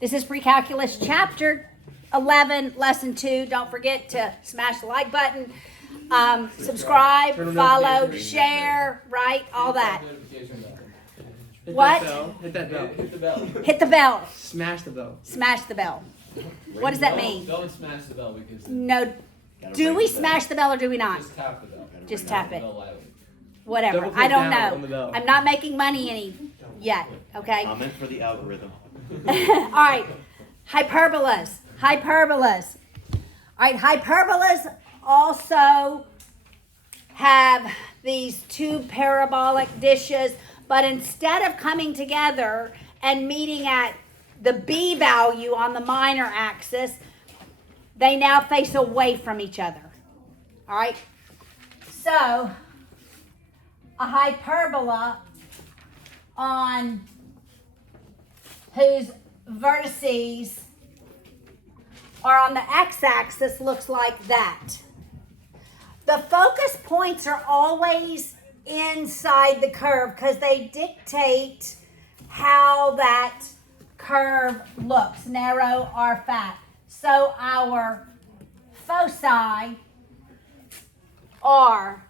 This is Precalculus chapter 11, lesson 2. Don't forget to smash the like button, subscribe, follow, share, right? All that. What? Hit that bell. Hit the bell. Hit the bell. Smash the bell. Smash the bell. What does that mean? Don't smash the bell because No. Do we smash the bell or do we not? just tap the bell. Just tap it. Bell lightly. Whatever. Double I click don't down on the know. bell. I'm not making money any yet. Okay. I meant for the algorithm. All right. Hyperbolas. Hyperbolas. All right. Hyperbolas also have these two parabolic dishes, but instead of coming together and meeting at the B value on the minor axis, they now face away from each other. All right. So a hyperbola on whose vertices are on the x-axis looks like that. The focus points are always inside the curve because they dictate how that curve looks, narrow or fat. So our foci are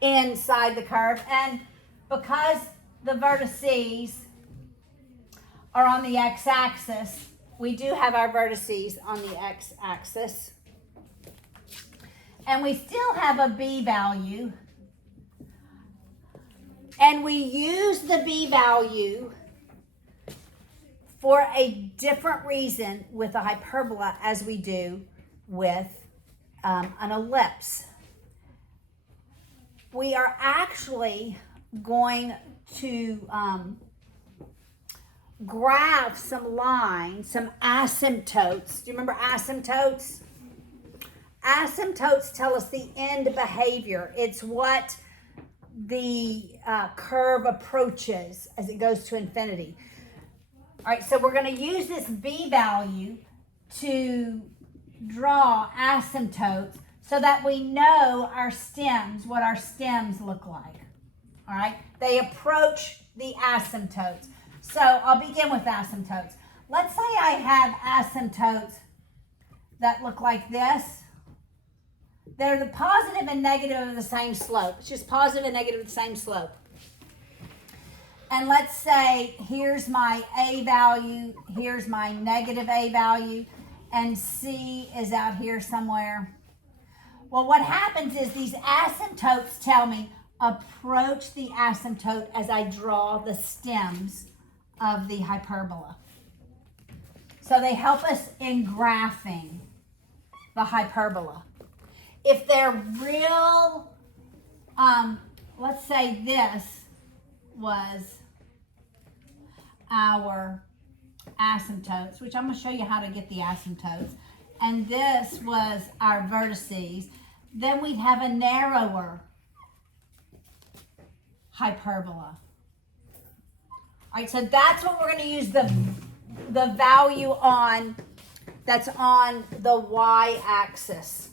inside the curve, and because the vertices are on the x-axis, we do have our vertices on the x-axis, and we still have a B value, and we use the B value for a different reason with a hyperbola as we do with an ellipse. We are actually going to graph some lines, some asymptotes. Do you remember asymptotes? Asymptotes tell us the end behavior. It's what the curve approaches as it goes to infinity. All right, so we're going to use this B value to draw asymptotes so that we know our stems, what our stems look like. All right, they approach the asymptotes. So I'll begin with asymptotes. Let's say I have asymptotes that look like this. They're the positive and negative of the same slope. It's just positive and negative of the same slope. And let's say here's my A value, here's my negative A value, and C is out here somewhere. Well, what happens is these asymptotes tell me approach the asymptote as I draw the stems of the hyperbola. So they help us in graphing the hyperbola. If they're real, let's say this was our asymptotes, which I'm going to show you how to get the asymptotes, and this was our vertices, then we'd have a narrower hyperbola. All right, so that's what we're going to use the value on that's on the y-axis.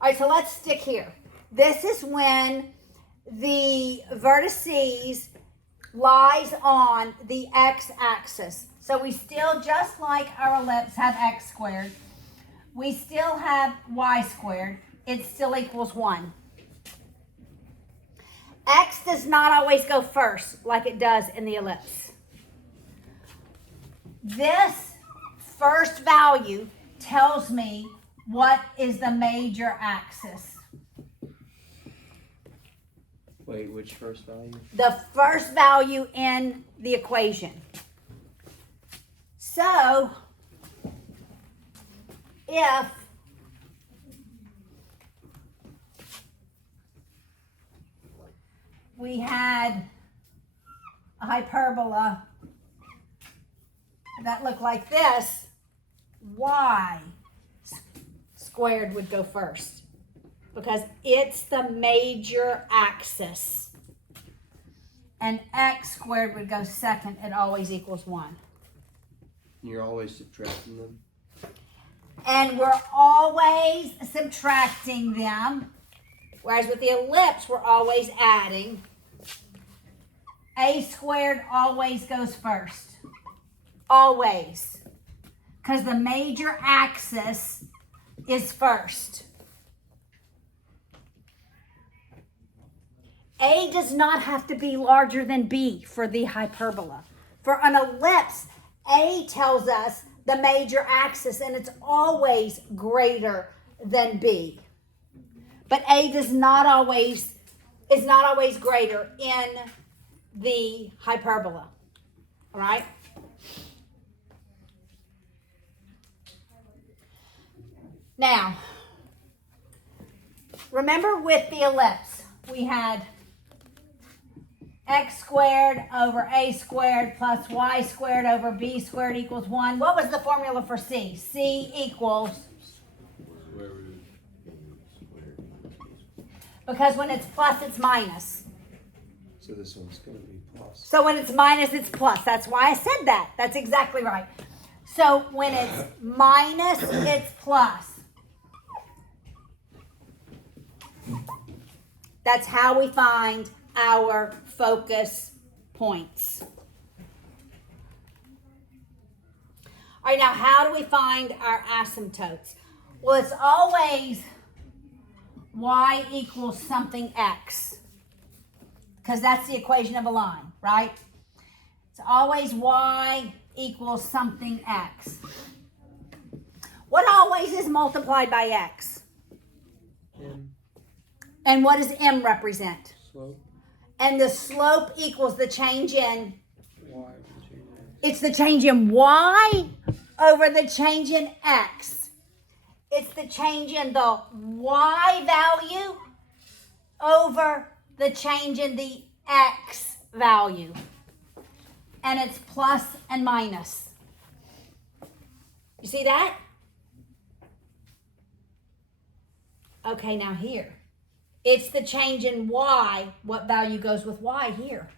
All right, so let's stick here. This is when the vertices lies on the x-axis. So we still, just like our ellipse, have x squared. We still have y squared. It still equals 1. X does not always go first like it does in the ellipse. This first value tells me what is the major axis. Wait, which first value? The first value in the equation. So, if we had a hyperbola that looked like this, y squared would go first because it's the major axis. And x squared would go second. It always equals 1. You're always subtracting them. And we're always subtracting them. Whereas with the ellipse, we're always adding. A squared always goes first. Always. Because the major axis is first. A does not have to be larger than B for the hyperbola. For an ellipse, A tells us the major axis, and it's always greater than B. But A is not always greater in the hyperbola. All right? Now, remember with the ellipse, we had x squared over a squared plus y squared over b squared equals 1. What was the formula for C? C equals, because when it's plus, it's minus. So this one's going to be plus. So when it's minus, it's plus. That's why I said that. That's exactly right. So when it's minus, it's plus. That's how we find our focus points. All right, now how do we find our asymptotes? Well, it's always y equals something x, because that's the equation of a line, right? It's always y equals something x. What always is multiplied by x? M. And what does m represent? Slope. And the slope equals the change in, Y. it's the change in y over the change in x. It's the change in the y value over the change in the x value. And it's plus and minus. You see that? Okay, now here. It's the change in y. What value goes with y here?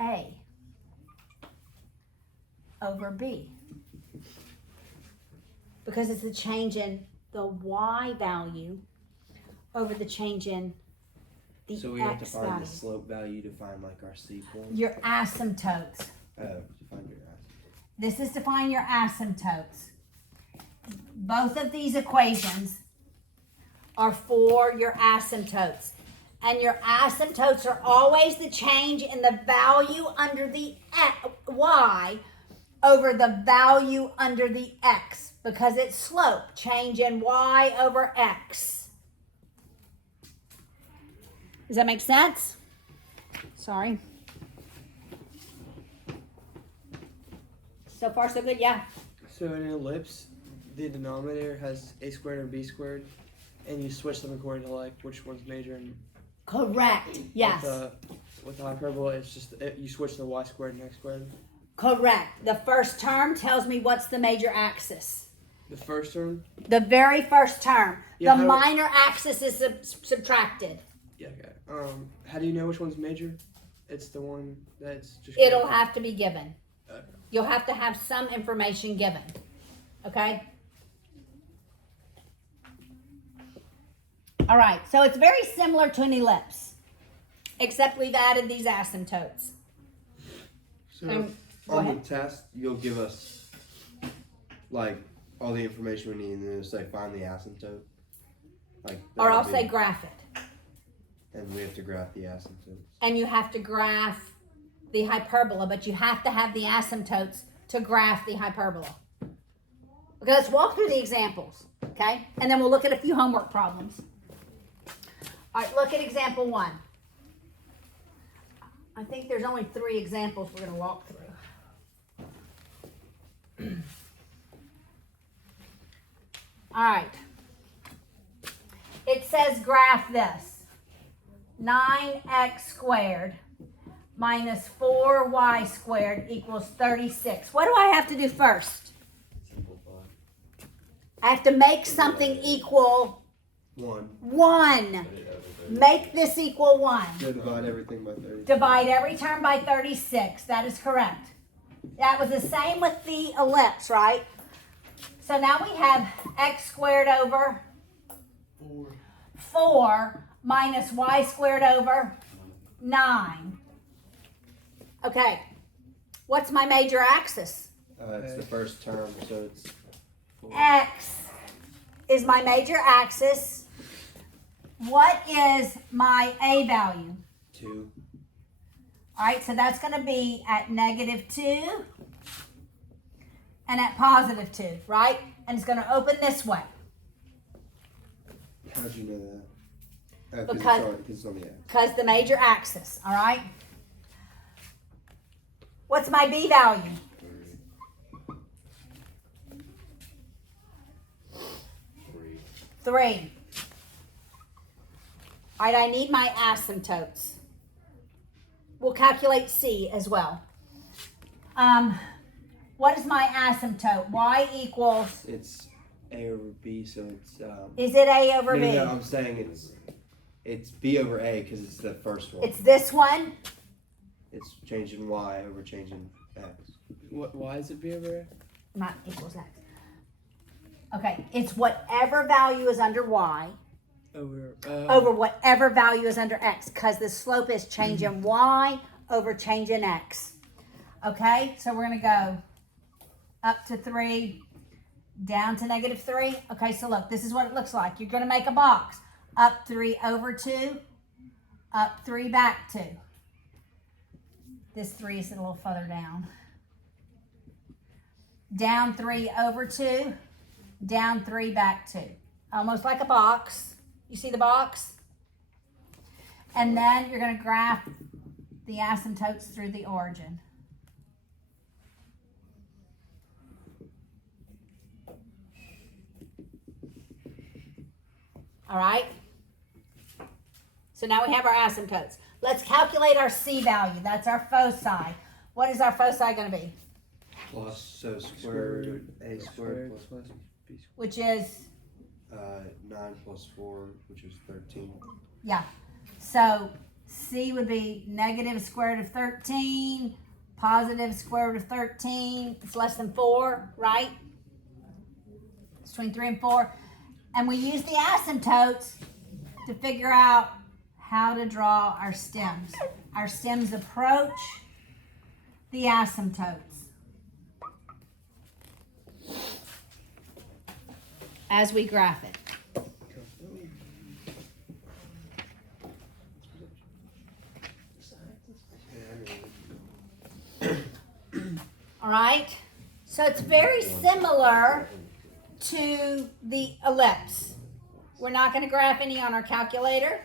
A over B. Because it's the change in the y value over the change in the So we have to x find value. the slope value to find like our C point. Your asymptotes. To find your asymptote. This is to find your asymptotes. Both of these equations are for your asymptotes. And your asymptotes are always the change in the value under the y over the value under the x, because it's slope, change in y over x. Does that make sense? Sorry. So far, so good, yeah. So in an ellipse, the denominator has a squared and b squared, and you switch them according to like which one's major. And Correct, yes. With the hyperbola, it's just you switch the y squared and x squared. Correct. The first term tells me what's the major axis. The first term? The very first term. Yeah, the minor axis is subtracted. Yeah, okay. How do you know which one's major? It's the one that's just... It'll have to be given. Okay. You'll have to have some information given. Okay? All right. So it's very similar to an ellipse, except we've added these asymptotes. So Go on ahead. the test, you'll give us like all the information we need, and then it'll say find the asymptote. Like, Or I'll that'll be- say graph it. And we have to graph the asymptotes. And you have to graph the hyperbola, but you have to have the asymptotes to graph the hyperbola. Okay, let's walk through the examples, okay? And then we'll look at a few homework problems. All right, look at example 1. I think there's only 3 examples we're going to walk through. All right. It says graph this. 9x squared minus 4y squared equals 36. What do I have to do first? Simplify. I have to make something equal 1. 1. Make this equal 1. So divide everything by 30. Divide every term by 36. That is correct. That was the same with the ellipse, right? So now we have x squared over 4 minus y squared over 9. Okay. What's my major axis? It's the first term, so it's 4. X is my major axis. What is my A value? 2. All right, so that's going to be at -2 and at +2, right? And it's going to open this way. How'd you know that? Because- it's on the X. Because the major axis, all right? What's my B value? 3. All right, I need my asymptotes. We'll calculate C as well. What is my asymptote? Y equals, It's A over B, so it's is it A over B? No, I'm saying it's B over A because it's the first one. It's this one. It's changing Y over changing X. What? Why is it B over A? Not equals X. Okay, it's whatever value is under Y over whatever value is under X, because the slope is changing Y over changing X. Okay, so we're going to go up to 3, down to -3. Okay, so look, this is what it looks like. You're going to make a box. Up 3 over 2, up 3 back 2. This 3 is a little further down. Down 3 over 2, down 3 back 2. Almost like a box. You see the box? And then you're going to graph the asymptotes through the origin. All right? So now we have our asymptotes. Let's calculate our C value. That's our foci. What is our foci going to be? Plus, so square root A squared plus plus B squared. Which is, 9 plus 4, which is 13. yeah. So C would be negative square root of 13, positive square root of 13. It's less than 4, right? It's between 3 and 4. And we use the asymptotes to figure out how to draw our stems. Our stems approach the asymptotes as we graph it. All right, so it's very similar to the ellipse. We're not going to graph any on our calculator,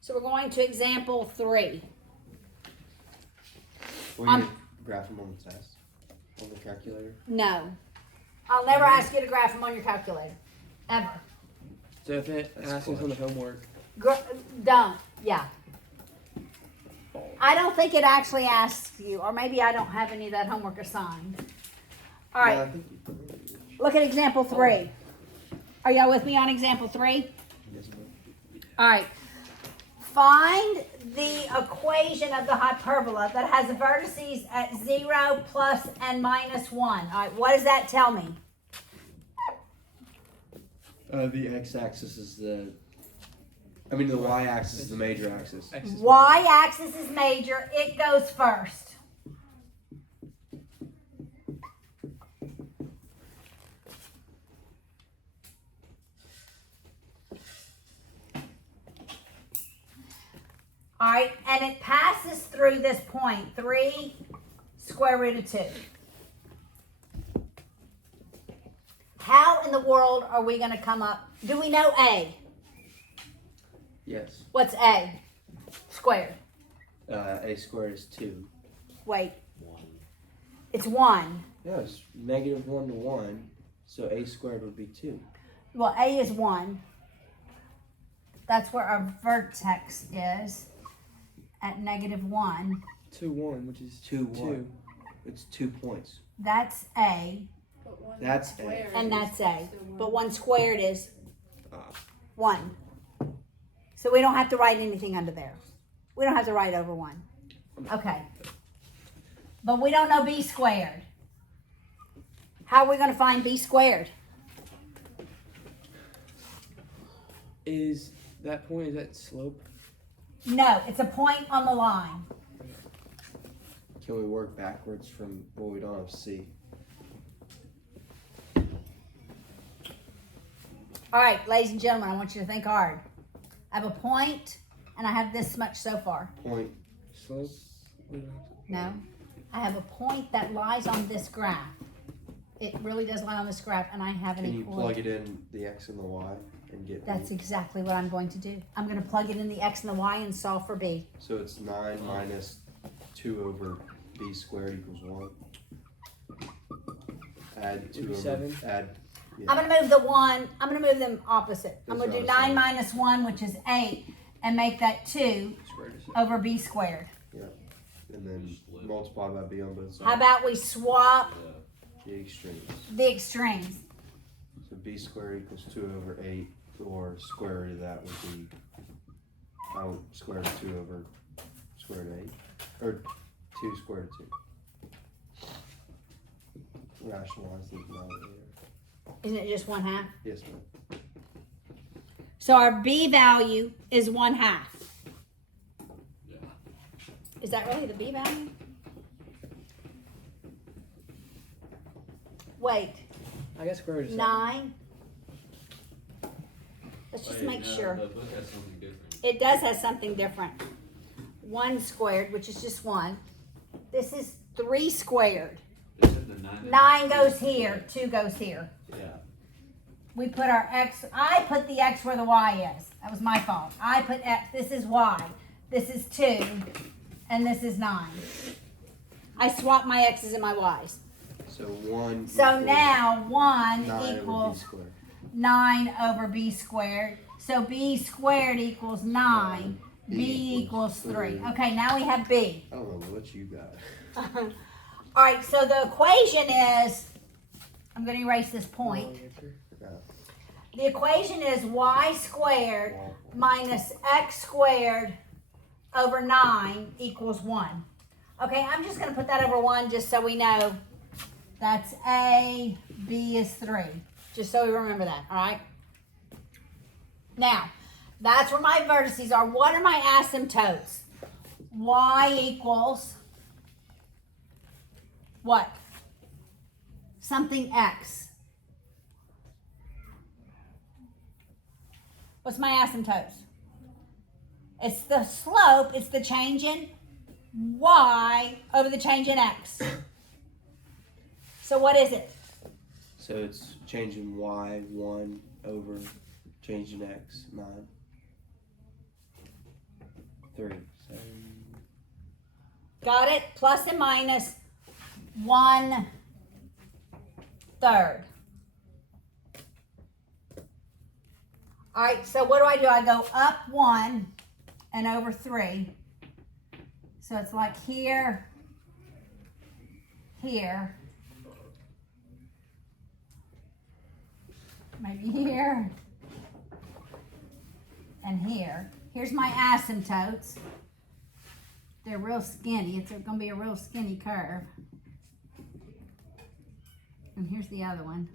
so we're going to example 3. Will you graph them on the test? On the calculator? No, I'll never ask you to graph them on your calculator, ever. So if it That's asks us on the homework, Don't, yeah. I don't think it actually asks you, or maybe I don't have any of that homework assigned. All right. No, I think Look at example 3. Are y'all with me on example 3? Yes, ma'am. All right. Find the equation of the hyperbola that has the vertices at 0, plus, and -1. All right, what does that tell me? The x-axis is the y-axis is the major axis. X is Y-axis is major. It goes first. All right, and it passes through this point, 3 square root of 2. How in the world are we going to come up? Do we know A? Yes. What's A? Squared. A squared is 2. Wait. It's 1. Yes, -1 to 1, so a squared would be 2. Well, A is 1. That's where our vertex is at -1. 2, 1, which is 2, 1. It's 2 points. That's A, That's A. and that's A. But 1 squared is Ah. 1. So we don't have to write anything under there. We don't have to write over 1. Okay. But we don't know B squared. How are we going to find B squared? Is that point, is that slope? No, it's a point on the line. Can we work backwards from, well, we don't have C. All right, ladies and gentlemen, I want you to think hard. I have a point, and I have this much so far. Point. Slope. No, I have a point that lies on this graph. It really does lie on this graph, and I have an Can you equal. plug it in the X and the Y and get That's B? exactly what I'm going to do. I'm going to plug it in the X and the Y and solve for B. So it's 9 minus 2 over B squared equals 1. Add 2 Maybe over 7. Add. Yeah. I'm going to move the 1. I'm going to move them opposite. I'm That's going to do what I 9 was minus 1, which is 8, and make that 2 Squared is over B squared. And then multiply by B on both sides. How about we swap The extremes. the extremes? So B squared equals 2 over 8, or square root of that would be, square root of 2 over square root of 8, or 2 square root of 2. Rationalize the denominator. Isn't it just 1/2? Yes, ma'am. So our B value is 1/2. Is that really the B value? Wait, I guess square root is 7. 9. Let's just make sure. The book has something different. It does have something different. 1 squared, which is just 1. This is 3 squared. It said the 9. 9 goes here, 2 goes here. Yeah. We put our X, I put the X where the Y is. That was my fault. I put X, this is Y. This is 2, and this is 9. I swapped my X's and my Y's. So 1 So equals now 1 9 over B equals squared. 9 over B squared. So B squared equals 9. B B equals equals 3. 3. Okay, now we have B. I don't know what you got. All right, so the equation is, I'm going to erase this point. Wrong answer. The equation is y squared minus x squared over 9 equals 1. Okay, I'm just going to put that over 1 just so we know that's A, B is 3. Just so we remember that, all right? Now, that's where my vertices are. What are my asymptotes? Y equals what? Something x. What's my asymptotes? It's the slope, it's the change in y over the change in x. So what is it? So it's changing Y 1 over changing X 9. 3. So Got it? Plus and minus 1/3. All right, so what do? I go up 1 and over 3. So it's like here, here, maybe here, and here. Here's my asymptotes. They're real skinny. It's going to be a real skinny curve. And here's the other one.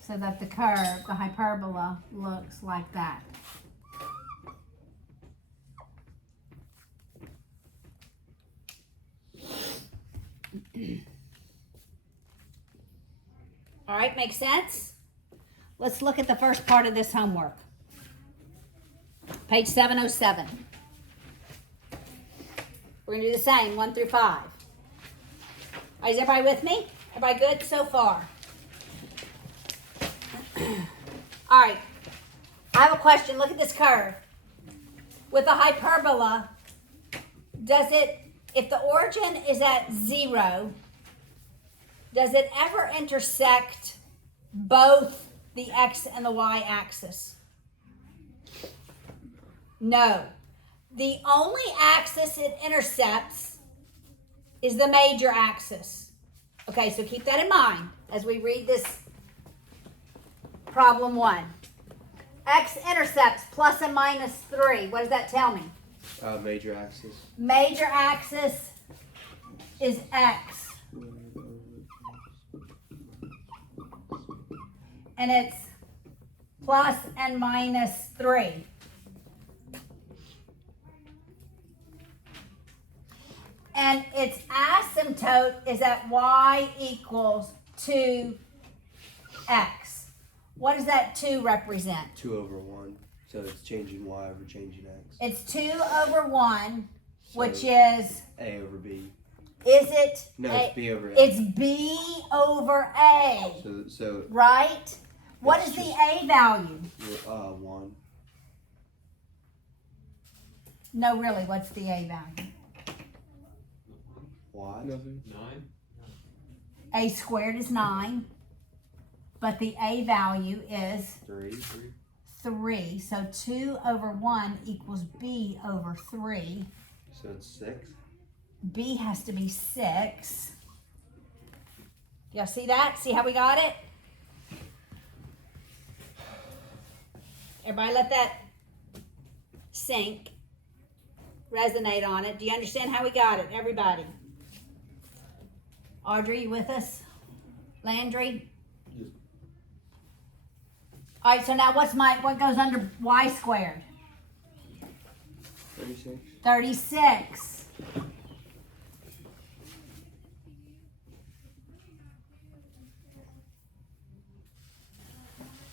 So that the curve, the hyperbola, looks like that. All right, makes sense? Let's look at the first part of this homework. Page 707. We're going to do the same, 1 through 5. All right, is everybody with me? Everybody good so far? All right, I have a question. Look at this curve. With a hyperbola, does it, if the origin is at 0, does it ever intersect both the x and the y axis? No. The only axis it intercepts is the major axis. Okay, so keep that in mind as we read this problem 1. X intercepts plus and minus 3. What does that tell me? major axis. Major axis is x. And it's plus and minus 3. And its asymptote is at y equals 2x. What does that 2 represent? 2 over 1. So it's changing y over changing x. It's 2 over 1, So which is a over b. it? No, A, it's b over a. it's b over a, So right? What It's is the just- a value? 1. No, really, what's the a value? What? Nothing. 9? A squared is 9, but the a value is 3. 3. So 2 over 1 equals b over 3. So it's 6. B has to be 6. Y'all see that? See how we got it? Everybody let that sink, resonate on it. Do you understand how we got it? Everybody. Audrey, you with us? Landry? Yes. All right, so now what goes under y squared? 36. 36.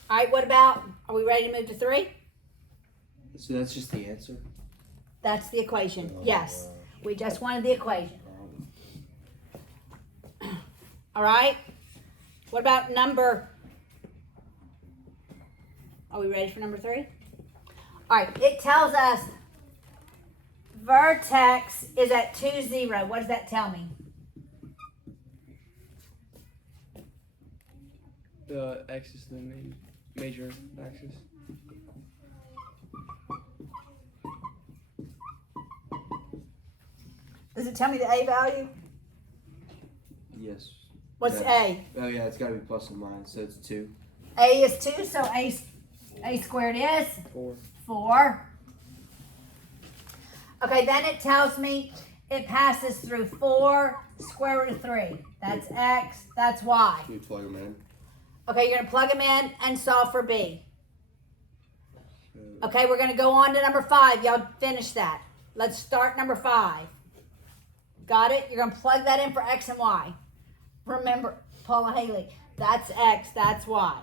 All right, what about, are we ready to move to 3? So that's just the answer. That's the equation. Yes, we just wanted the equation. All right. What about number? Are we ready for number 3? All right. It tells us vertex is at 2, 0. What does that tell me? The x is the major axis. Does it tell me the a value? Yes. What's Yeah. a? Oh yeah, it's got to be plus or minus. So it's 2. A is 2, so a squared is 4. 4. Okay, then it tells me it passes through 4, square root of 3. That's x, that's y. We plug them in. Okay, you're going to plug them in and solve for b. So Okay, we're going to go on to number 5. Y'all finish that. Let's start number 5. Got it? You're going to plug that in for x and y. Remember, Paula Haley, that's x, that's y.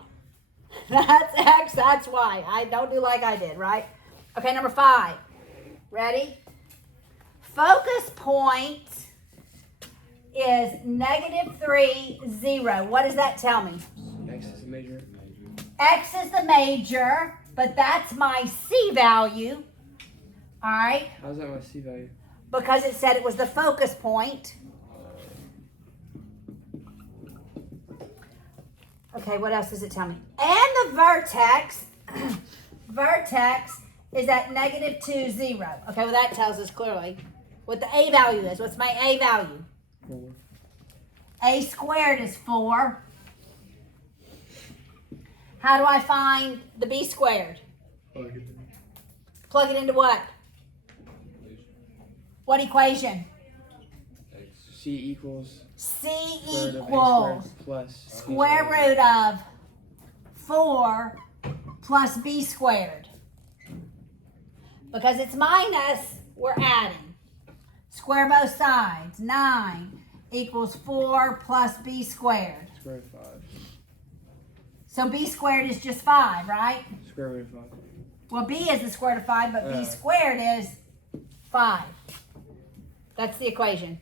That's x, that's y. I don't do like I did, right? Okay, number 5. Ready? Focus point is -3, 0. What does that tell me? X is the major. X is the major, but that's my C value. All right? How's that my C value? Because it said it was the focus point. Okay, what else does it tell me? And the vertex, vertex is at -2, 0. Okay, well that tells us clearly what the A value is. What's my A value? 4. A squared is 4. How do I find the B squared? Plug it into what? Equation. What equation? X. C equals C square root of A equals squared plus square root of 4 plus B squared. Because it's minus, we're adding. Square both sides. 9 equals 4 plus B squared. square root of 5. So B squared is just 5, right? Square root of 5. Well, B is the square root of 5, but B Yeah. squared is 5. That's the equation.